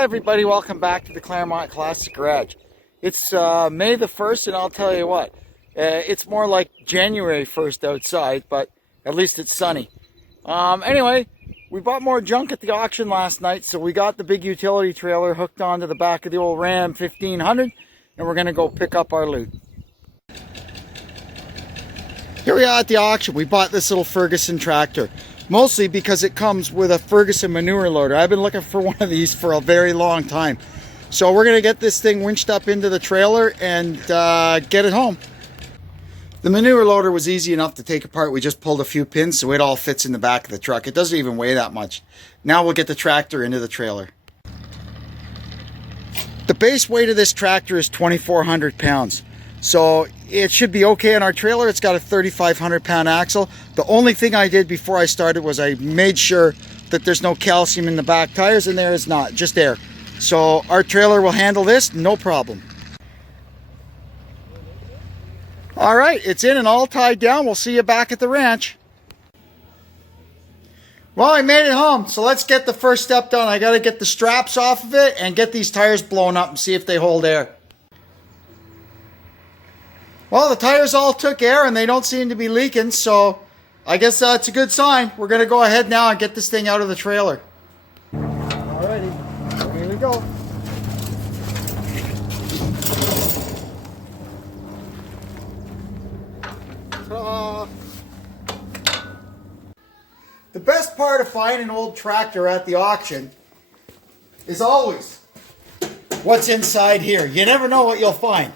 Hi everybody, welcome back to the Claremont Classic Garage. It's May the 1st and I'll tell you what, it's more like January 1st outside, but at least it's sunny. Anyway, we bought more junk at the auction last night, so we got the big utility trailer hooked onto the back of the old Ram 1500 and we're going to go pick up our loot. Here we are at the auction. We bought this little Ferguson tractor. Mostly because it comes with a Ferguson manure loader. I've been looking for one of these for a very long time. So we're going to get this thing winched up into the trailer and get it home. The manure loader was easy enough to take apart. We just pulled a few pins so it all fits in the back of the truck. It doesn't even weigh that much. Now we'll get the tractor into the trailer. The base weight of this tractor is 2,400 pounds. So it should be okay on our trailer. It's got a 3,500 pound axle. The only thing I did before I started was I made sure that there's no calcium in the back tires, and there is not, just air. So our trailer will handle this, no problem. All right, it's in and all tied down. We'll see you back at the ranch. Well, I made it home, so let's get the first step done. I got to get the straps off of it and get these tires blown up and see if they hold air. Well, the tires all took air and they don't seem to be leaking, so I guess it's a good sign. We're going to go ahead now and get this thing out of the trailer. Alrighty, here we go. Ta-da! The best part of finding an old tractor at the auction is always what's inside here. You never know what you'll find.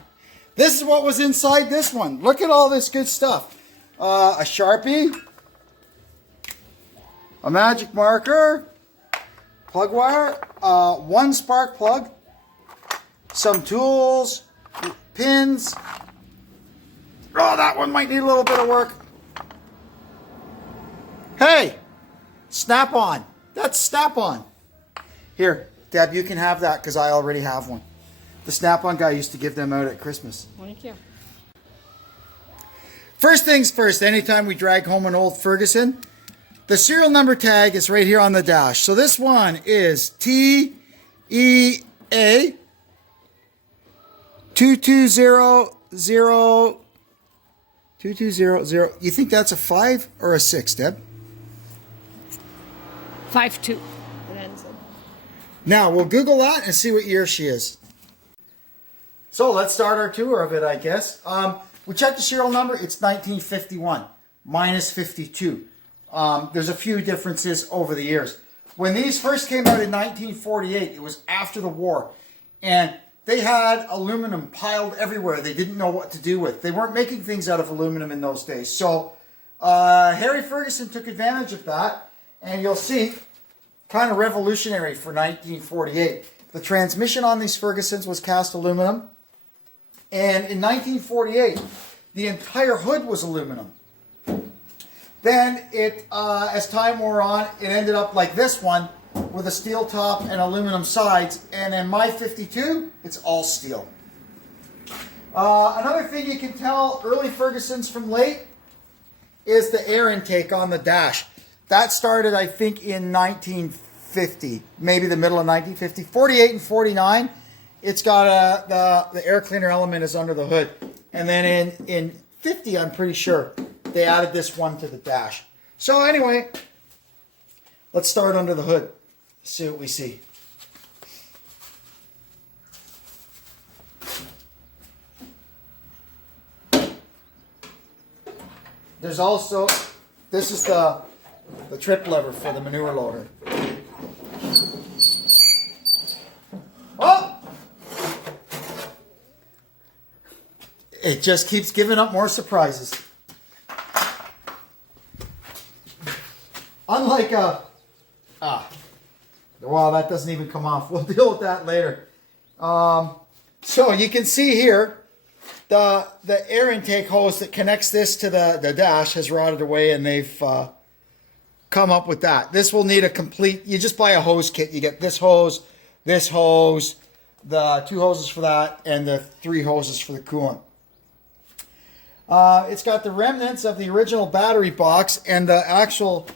This is what was inside this one. Look at all this good stuff. A Sharpie, a magic marker, plug wire, one spark plug, some tools, pins. Oh, that one might need a little bit of work. Hey, Snap-on. That's Snap-on. Here, Deb, you can have that because I already have one. The Snap-on guy used to give them out at Christmas. Thank you. First things first, anytime we drag home an old Ferguson, the serial number tag is right here on the dash. So this one is TEA2200. You think that's a 5 or a 6, Deb? 5.2. It ends in. Now, we'll Google that and see what year she is. So let's start our tour of it, I guess. We checked the serial number. It's 1951 minus 52. There's a few differences over the years. When these first came out in 1948, it was after the war. And they had aluminum piled everywhere they didn't know what to do with. They weren't making things out of aluminum in those days. So Harry Ferguson took advantage of that. And you'll see, kind of revolutionary for 1948. The transmission on these Fergusons was cast aluminum. And in 1948, the entire hood was aluminum. Then, as time wore on, it ended up like this one, with a steel top and aluminum sides. And in my 52, it's all steel. Another thing you can tell early Fergusons from late is the air intake on the dash. That started, I think, in 1950, maybe the middle of 1950. 48 and 49. It's got the air cleaner element is under the hood. And then in 50, I'm pretty sure, they added this one to the dash. So anyway, let's start under the hood. See what we see. There's also, this is the trip lever for the manure loader. Oh! It just keeps giving up more surprises. Unlike well, that doesn't even come off. We'll deal with that later. So you can see here, the air intake hose that connects this to the dash has rotted away, and they've come up with that. This will need a complete, you just buy a hose kit. You get this hose, the 2 hoses for that, and the 3 hoses for the coolant. It's got the remnants of the original battery box and the actual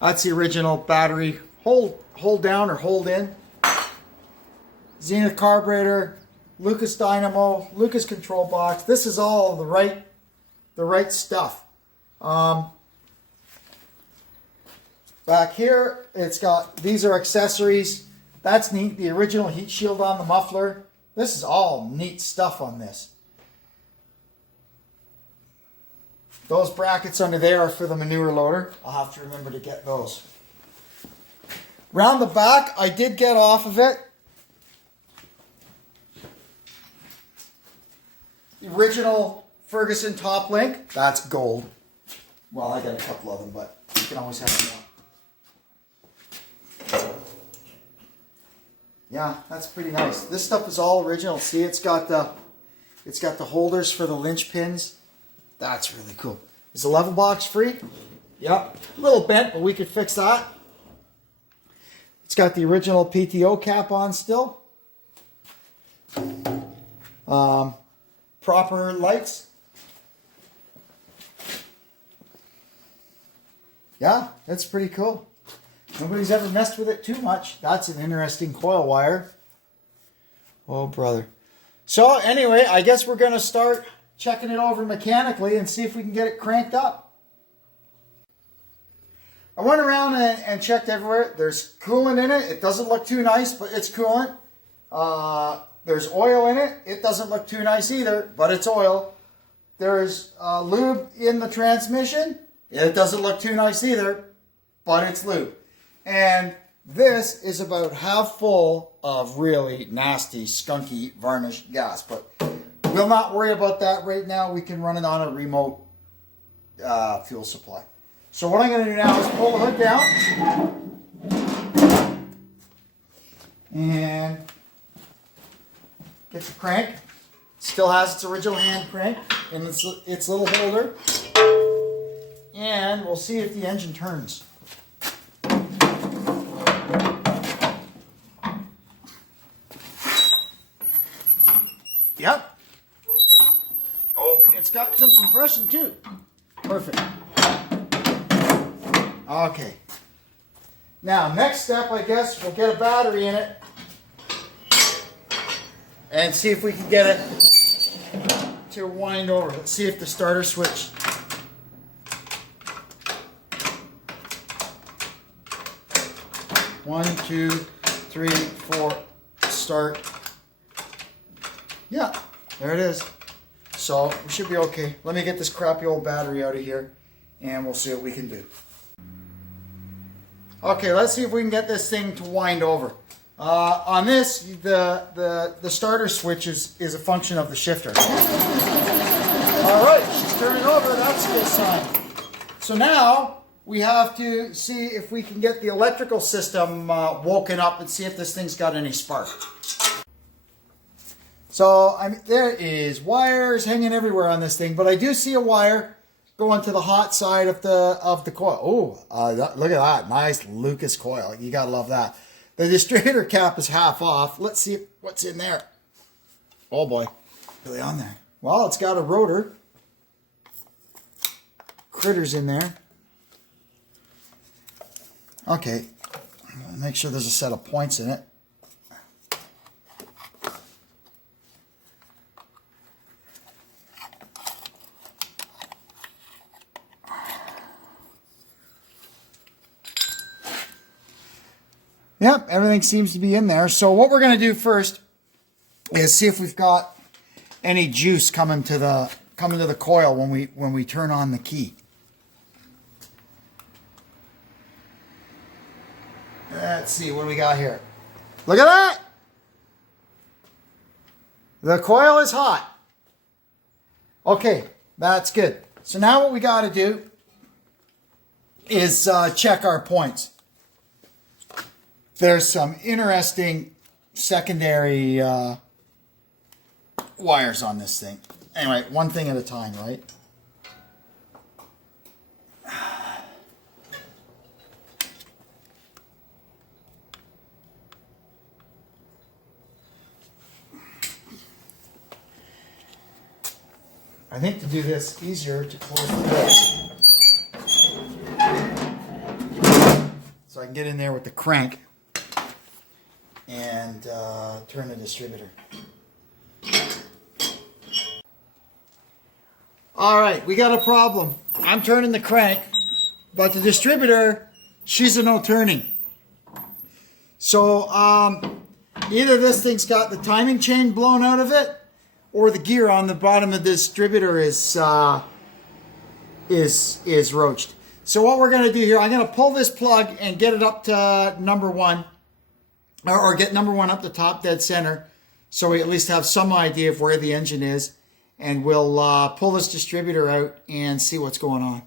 That's the original battery hold down or hold in. Zenith carburetor, Lucas dynamo, Lucas control box. This is all the right stuff. Back here, it's got, these are accessories. That's neat. The original heat shield on the muffler. This is all neat stuff on this. Those brackets under there are for the manure loader. I'll have to remember to get those. Round the back, I did get off of it. The original Ferguson top link, that's gold. Well, I got a couple of them, but you can always have more. Yeah, that's pretty nice. This stuff is all original. See, it's got the holders for the linch pins. That's really cool. Is the level box free? Yep. A little bent, but we could fix that. It's got the original PTO cap on still. Proper lights. Yeah, that's pretty cool. Nobody's ever messed with it too much. That's an interesting coil wire. Oh, brother. So anyway, I guess we're going to start checking it over mechanically and see if we can get it cranked up. I went around and checked everywhere. There's coolant in it. It doesn't look too nice, but it's coolant. There's oil in it. It doesn't look too nice either, but it's oil. There's lube in the transmission. It doesn't look too nice either, but it's lube. And this is about half full of really nasty, skunky, varnished gas. But we'll not worry about that right now. We can run it on a remote fuel supply. So what I'm going to do now is pull the hood down. And get the crank. Still has its original hand crank in its little holder. And we'll see if the engine turns. Yep. Oh, it's got some compression too. Perfect. Okay. Now, next step, I guess, we'll get a battery in it and see if we can get it to wind over. Let's see if the starter switch. One, two, three, four, start. Yeah, there it is. So we should be okay. Let me get this crappy old battery out of here and we'll see what we can do. Okay, let's see if we can get this thing to wind over. On this, the starter switch is a function of the shifter. All right, she's turning over. That's a good sign. So now we have to see if we can get the electrical system woken up and see if this thing's got any spark. So there is wires hanging everywhere on this thing, but I do see a wire going to the hot side of the coil. Oh, look at that. Nice Lucas coil. You gotta love that. The distributor cap is half off. Let's see what's in there. Oh boy. Really on there. Well, it's got a rotor. Critters in there. Okay. Make sure there's a set of points in it. Yep, everything seems to be in there. So what we're going to do first is see if we've got any juice coming to the coil when we turn on the key. Let's see what do we got here. Look at that! The coil is hot. Okay, that's good. So now what we got to do is check our points. There's some interesting secondary wires on this thing. Anyway, one thing at a time, right? I think to do this easier to close the lid. so I can get in there with the crank and turn the distributor. All right, we got a problem. I'm turning the crank, but the distributor, she's a no turning. So either this thing's got the timing chain blown out of it, or the gear on the bottom of the distributor is roached. So what we're going to do here, I'm going to pull this plug and get it up to number 1, or get number 1 up the top dead center, so we at least have some idea of where the engine is, and we'll pull this distributor out and see what's going on.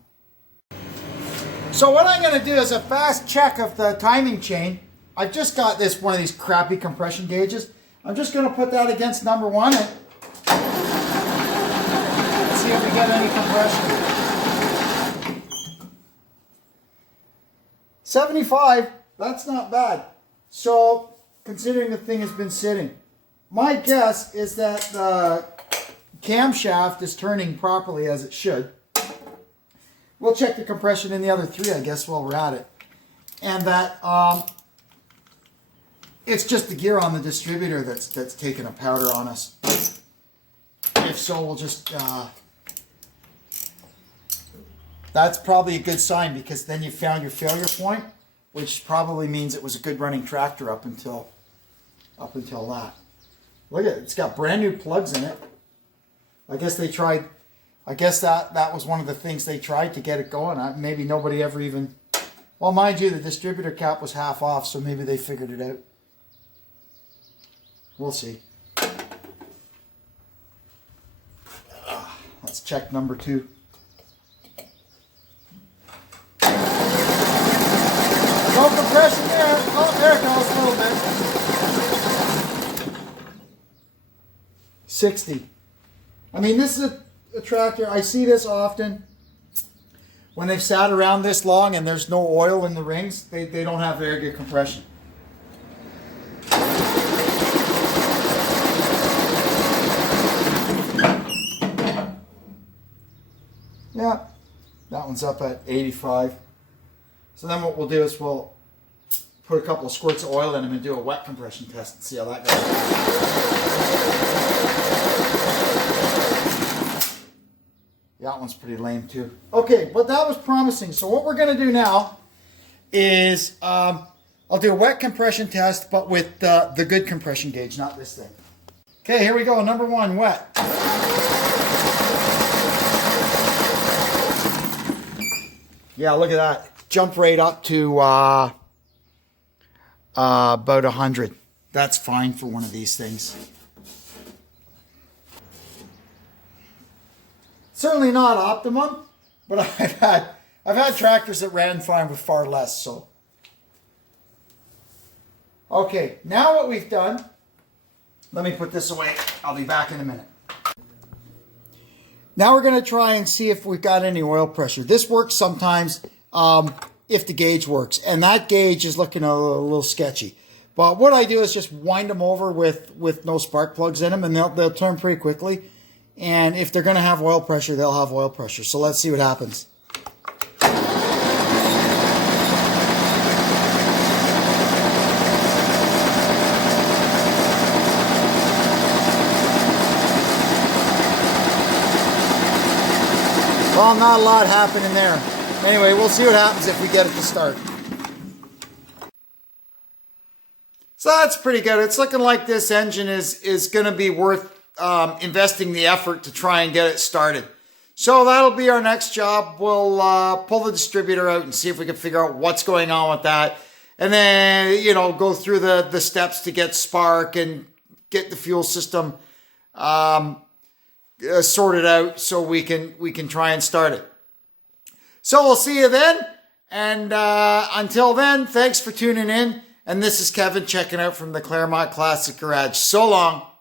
So what I'm going to do is a fast check of the timing chain. I've just got one of these crappy compression gauges. I'm just going to put that against number 1 and see if we get any compression. 75, that's not bad. So, considering the thing has been sitting, my guess is that the camshaft is turning properly as it should. We'll check the compression in the other 3, I guess, while we're at it. And that it's just the gear on the distributor that's taking a powder on us. If so, we'll just... that's probably a good sign, because then you found your failure point, which probably means it was a good running tractor up until that. Look at it, it's got brand new plugs in it. I guess they tried, I guess that was one of the things they tried to get it going. Maybe nobody ever even, well, mind you, the distributor cap was half off, so maybe they figured it out. We'll see. Let's check number 2. No compression there. Oh, there it goes a little bit. 60. I mean, this is a tractor. I see this often. When they've sat around this long and there's no oil in the rings, they don't have very good compression. Yeah, that one's up at 85. So then what we'll do is we'll put a couple of squirts of oil in them and do a wet compression test and see how that goes. Yeah, that one's pretty lame too. Okay, but that was promising. So what we're going to do now is I'll do a wet compression test, but with the good compression gauge, not this thing. Okay, here we go. Number 1, wet. Yeah, look at that. Jump right up to about 100. That's fine for one of these things. Certainly not optimum, but I've had tractors that ran fine with far less. So, okay, now what we've done. Let me put this away. I'll be back in a minute. Now we're going to try and see if we've got any oil pressure. This works sometimes if the gauge works. And that gauge is looking a little sketchy. But what I do is just wind them over with no spark plugs in them, and they'll turn pretty quickly. And if they're going to have oil pressure, they'll have oil pressure. So let's see what happens. Well, not a lot happening there. Anyway, we'll see what happens if we get it to start. So that's pretty good. It's looking like this engine is going to be worth investing the effort to try and get it started. So that'll be our next job. We'll pull the distributor out and see if we can figure out what's going on with that. And then, you know, go through the steps to get spark and get the fuel system sorted out so we can try and start it. So we'll see you then. And until then, thanks for tuning in. And this is Kevin checking out from the Claremont Classic Garage. So long.